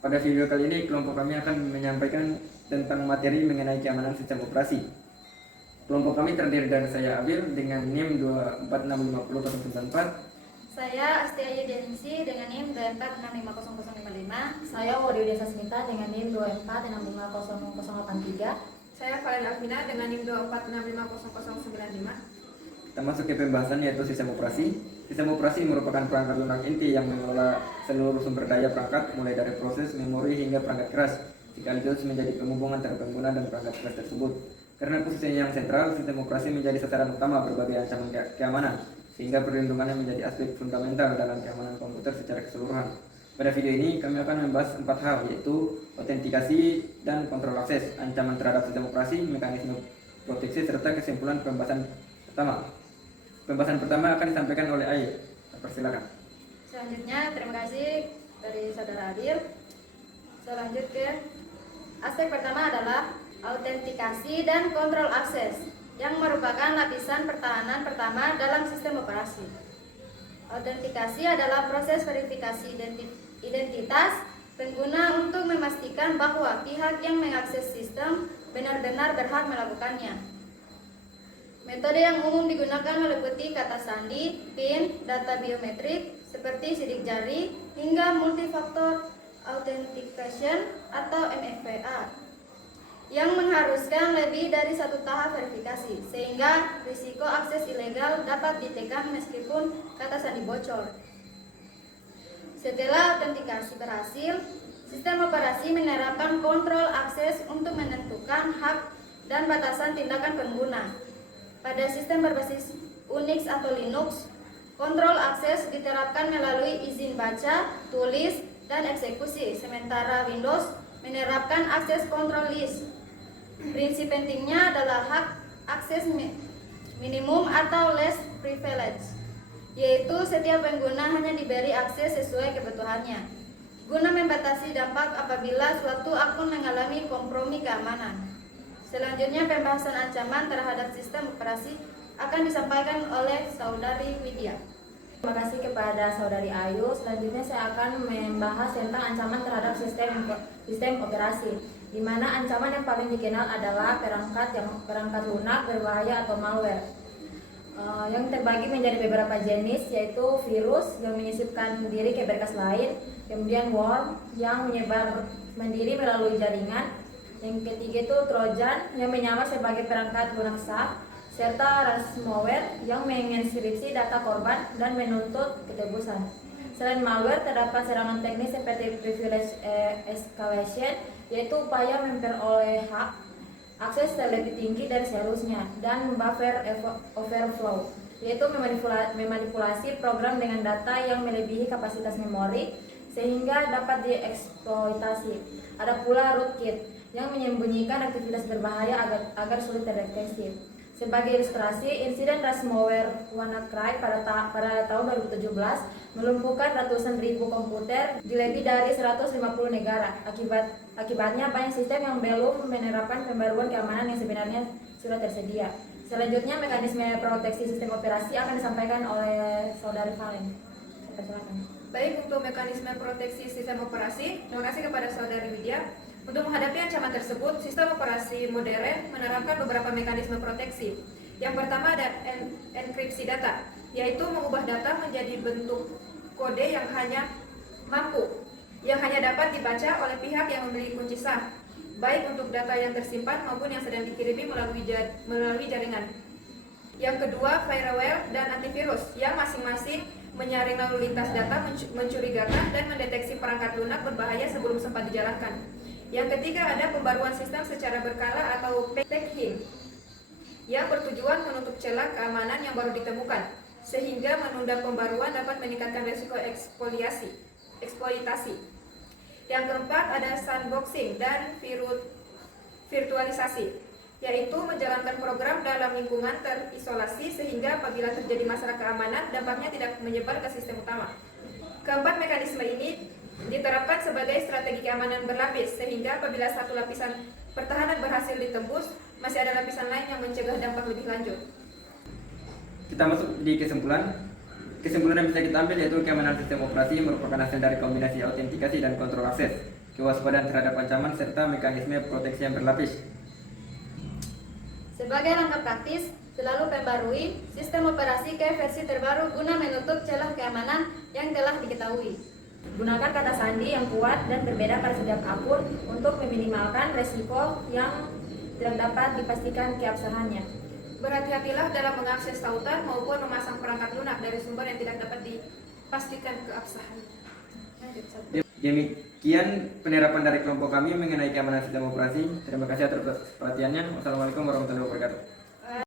Pada video kali ini kelompok kami akan menyampaikan tentang materi mengenai keamanan sistem operasi. Kelompok kami terdiri dari saya Abil dengan NIM 2465094. Saya Astia Yudianingsi dengan NIM 2465055. Saya Wodi Desa Smita dengan NIM 2465083. Saya Valen Alvina dengan NIM 2465095. Kita masuk ke pembahasan yaitu sistem operasi. Sistem operasi merupakan perangkat lunak inti yang mengelola seluruh sumber daya perangkat mulai dari proses, memori hingga perangkat keras, sekaligus menjadi penghubung antara pengguna dan perangkat keras tersebut. Karena posisinya yang sentral, sistem operasi menjadi sasaran utama berbagai ancaman keamanan, sehingga perlindungannya menjadi aspek fundamental dalam keamanan komputer secara keseluruhan. Pada video ini kami akan membahas 4 hal, yaitu autentikasi dan kontrol akses, ancaman terhadap sistem operasi, mekanisme proteksi, serta kesimpulan pembahasan pertama. Pembahasan pertama akan disampaikan oleh Ai. Persilakan. Selanjutnya, terima kasih dari Saudara Adil. Selanjut ke aspek pertama adalah autentikasi dan kontrol akses, yang merupakan lapisan pertahanan pertama dalam sistem operasi. Autentikasi adalah proses verifikasi identitas pengguna untuk memastikan bahwa pihak yang mengakses sistem benar-benar berhak melakukannya. Metode yang umum digunakan meliputi kata sandi, PIN, data biometrik seperti sidik jari, hingga multifaktor authentication atau MFA, yang mengharuskan lebih dari satu tahap verifikasi, sehingga risiko akses ilegal dapat ditekan meskipun kata sandi bocor. Setelah autentikasi berhasil, sistem operasi menerapkan kontrol akses untuk menentukan hak dan batasan tindakan pengguna. Pada sistem berbasis Unix atau Linux, kontrol akses diterapkan melalui izin baca, tulis, dan eksekusi, sementara Windows menerapkan akses kontrol list. Prinsip pentingnya adalah hak akses minimum atau least privilege, yaitu setiap pengguna hanya diberi akses sesuai kebutuhannya, guna membatasi dampak apabila suatu akun mengalami kompromi keamanan. Selanjutnya, pembahasan ancaman terhadap sistem operasi akan disampaikan oleh Saudari Widya. Terima kasih kepada Saudari Ayu. Selanjutnya saya akan membahas tentang ancaman terhadap sistem operasi, di mana ancaman yang paling dikenal adalah perangkat lunak berbahaya atau malware. Yang terbagi menjadi beberapa jenis, yaitu virus yang menyisipkan diri ke berkas lain, kemudian worm yang menyebar mandiri melalui jaringan, yang ketiga itu trojan yang menyamar sebagai perangkat lunak sah, serta ransomware yang menginskripsi data korban dan menuntut ketebusan. Selain malware, terdapat serangan teknis seperti privilege escalation, yaitu upaya memperoleh hak akses lebih tinggi dari seharusnya, dan buffer overflow, yaitu memanipulasi program dengan data yang melebihi kapasitas memori sehingga dapat dieksploitasi. Ada pula rootkit yang menyembunyikan aktivitas berbahaya agar sulit terdeteksi. Sebagai ilustrasi, insiden ransomware WannaCry pada tahun 2017 melumpuhkan ratusan ribu komputer di lebih dari 150 negara. Akibatnya banyak sistem yang belum menerapkan pembaruan keamanan yang sebenarnya sudah tersedia. Selanjutnya, mekanisme proteksi sistem operasi akan disampaikan oleh Saudari Valen. Silakan. Baik, untuk mekanisme proteksi sistem operasi, terima kasih kepada Saudari Widya. Untuk menghadapi ancaman tersebut, sistem operasi modern menerapkan beberapa mekanisme proteksi. Yang pertama ada enkripsi data, yaitu mengubah data menjadi bentuk kode yang hanya dapat dibaca oleh pihak yang memiliki kunci sah, baik untuk data yang tersimpan maupun yang sedang dikirimi melalui jaringan. Yang kedua, firewall dan antivirus, yang masing-masing menyaring lalu lintas data, mencurigakan dan mendeteksi perangkat lunak berbahaya sebelum sempat dijalankan. Yang ketiga, ada pembaruan sistem secara berkala atau patching, yang bertujuan menutup celah keamanan yang baru ditemukan, sehingga menunda pembaruan dapat meningkatkan risiko eksploitasi. Yang keempat, ada sandboxing dan virtualisasi, yaitu menjalankan program dalam lingkungan terisolasi sehingga apabila terjadi masalah keamanan, dampaknya tidak menyebar ke sistem utama. Keempat mekanisme ini diterapkan sebagai strategi keamanan berlapis, sehingga apabila satu lapisan pertahanan berhasil ditembus, masih ada lapisan lain yang mencegah dampak lebih lanjut. Kita masuk di kesimpulan. kesimpulan yang bisa kita ambil yaitu keamanan sistem operasi merupakan hasil dari kombinasi autentikasi dan kontrol akses, kewaspadaan terhadap ancaman, serta mekanisme proteksi yang berlapis. Sebagai langkah praktis, selalu perbarui sistem operasi ke versi terbaru guna menutup celah keamanan yang telah diketahui. Gunakan kata sandi yang kuat dan berbeda pada setiap akun untuk meminimalkan resiko yang tidak dapat dipastikan keabsahannya. Berhati-hatilah dalam mengakses tautan maupun memasang perangkat lunak dari sumber yang tidak dapat dipastikan keabsahannya. Demikian penerapan dari kelompok kami mengenai keamanan sistem operasi. Terima kasih atas perhatiannya. Wassalamualaikum warahmatullahi wabarakatuh.